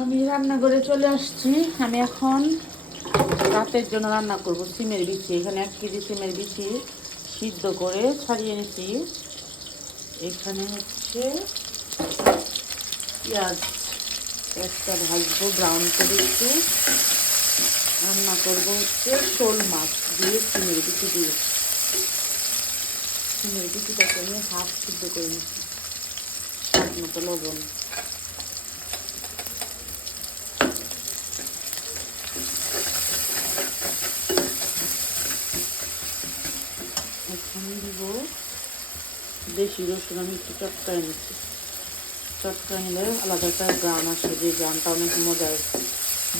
আমি রান্নাঘরে চলে আসছি। আমি এখন রাতের জন্য রান্না করব সিমের বিচি। এখানে এক কেজি সিমের বিচি সিদ্ধ করে ছাড়িয়ে নিয়েছি এখানে হচ্ছে পেঁয়াজ পেঁয়াজটা ভাজবো ব্রাউন করে একটু। রান্না করব হচ্ছে শোল মাছ দিয়ে সিমের বিচি দিয়ে। সিমের বিচিটাকে আমি হাফ সিদ্ধ করে নিচ্ছি, স্বাদ মতো লবণ এখানে দিব দেশি রসুন আমি একটু চটকায় নিচ্ছি। চটকায় নিলে আলাদা একটা গ্রাম আসে, যে গ্রামটা অনেক মজার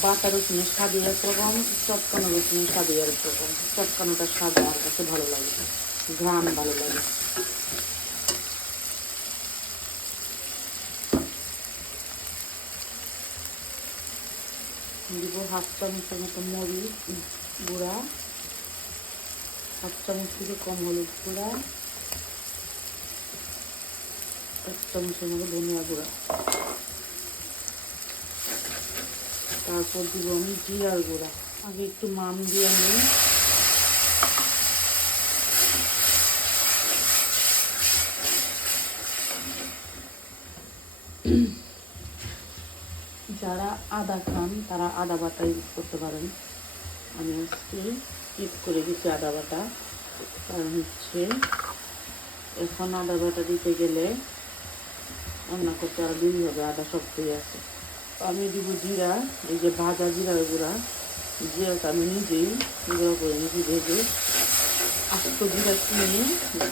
বাটা রসুনের স্বাদই একরকম চটকানো রসুনের স্বাদই একরকম চটকানোটা স্বাদ আমার কাছে ভালো লাগে, ঘ্রাণ ভালো লাগে। দিব হাফ চামচের মতো মরিচ গুঁড়া, হাফ চামচ থেকে কম হলুদ গুঁড়া এক চামচের মতো ধনিয়া গুঁড়া। তারপর দিব আমি জিরার গুঁড়া। আগে একটু মাম দিয়ে আমি যারা আদা খান, তারা আদা বাটা ইউজ করতে পারেন। আমি আজকে ইউজ করে গেছি আদা বাটা। কারণ হচ্ছে, এখন আদা বাটা দিতে গেলে রান্না করতে আরও দেরি হবে, আদা শক্তই আছে। আমি দিব জিরা, এই যে ভাজা জিরা গুঁড়া। জিরাটা আমি নিজেই গুঁড়ো করে নিয়েছি, ভেজে। আস্ত জিরা কিনে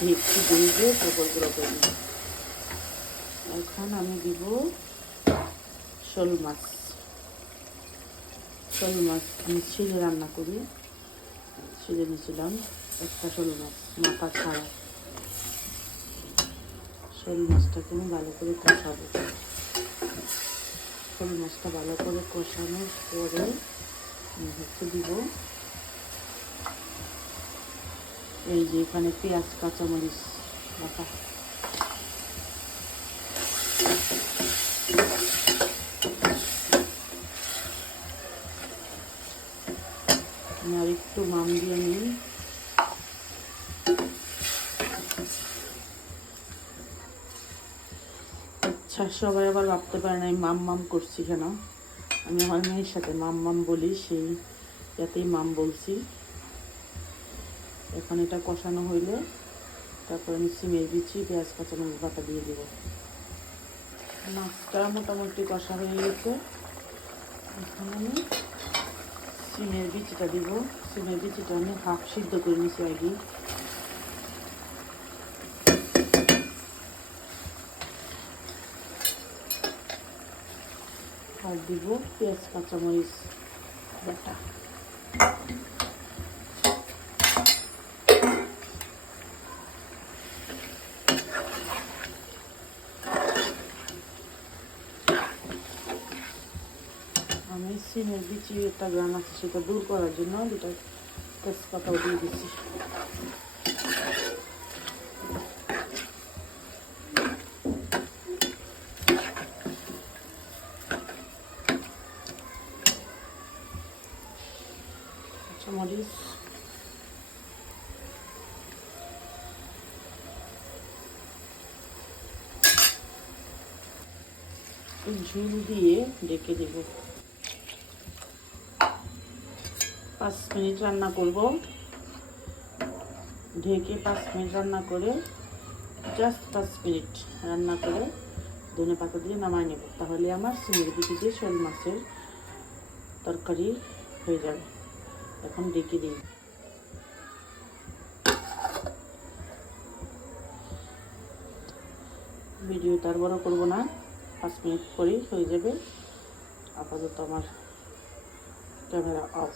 ভেজছি ভেজে তারপর গুঁড়ো করে নিই এখন আমি দিব শোল মাছ। শোল মাছ আমি ছিলে রান্না করি, ছিলে নিয়েছিলাম একটা শোল মাছ, মাথা ছাড়া। শোল মাছটাকে আমি ভালো করে কষাবো। শোল মাছটা ভালো করে কষানোর পরে হচ্ছে দিব এই যে এখানে পেঁয়াজ, কাঁচামরিচ রাখা আর একটু মাম দিয়ে নিই। সবাই আবার ভাবতে পারে না আমি মাম মাম করছি কেন? আমি আমার মেয়ের সাথে মাম মাম বলি, সেই যাতেই মাম বলছি। এখন এটা কষানো হইলে, তারপর আমি সিমের বিচি পেঁয়াজ, কাঁচামরিচ, বাটা দিয়ে দেবো। মাছটা মোটামুটি কষা হয়ে গেছে। এখন আমি সিমের বিচিটা দিব। সিমের বিচিটা আমি হাফ সিদ্ধ করে নিয়েছি আগে। আর দিব পেঁয়াজ, কাঁচামরিচ, বাটা। আমি সিমের বিচি একটা গ্রান আছে, সেটা দূর করার জন্য দুটা তেজপাতাও দিয়ে দিচ্ছি। কাঁচামরিচ ঝুল দিয়ে ডেকে দেবো। পাঁচ মিনিট রান্না করব। ঢেকে পাঁচ মিনিট রান্না করে জাস্ট পাঁচ মিনিট রান্না করে ধনে পাতা দিয়ে নামাই নেব। তাহলে আমার সিমের বিচি দিয়ে শোল মাছের তরকারি হয়ে যাবে। এখন ডেকে দিই ভিডিও তার বড় করব না, পাঁচ মিনিট পরেই হয়ে যাবে। আপাতত আমার ক্যামেরা অফ